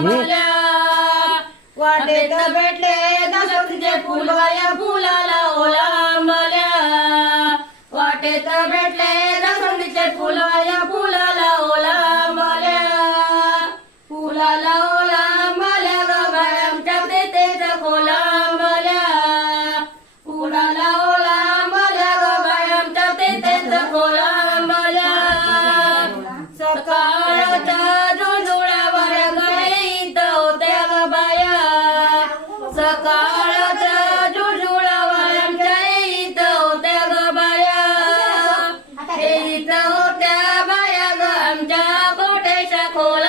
ओलांबल्या वाटेत भेटले दशरथीचे फुल या फुलाला ओलांबल्या वाटेत भेटले दशरथीचे फुल या फुलाला ओलांबल्या फुलाला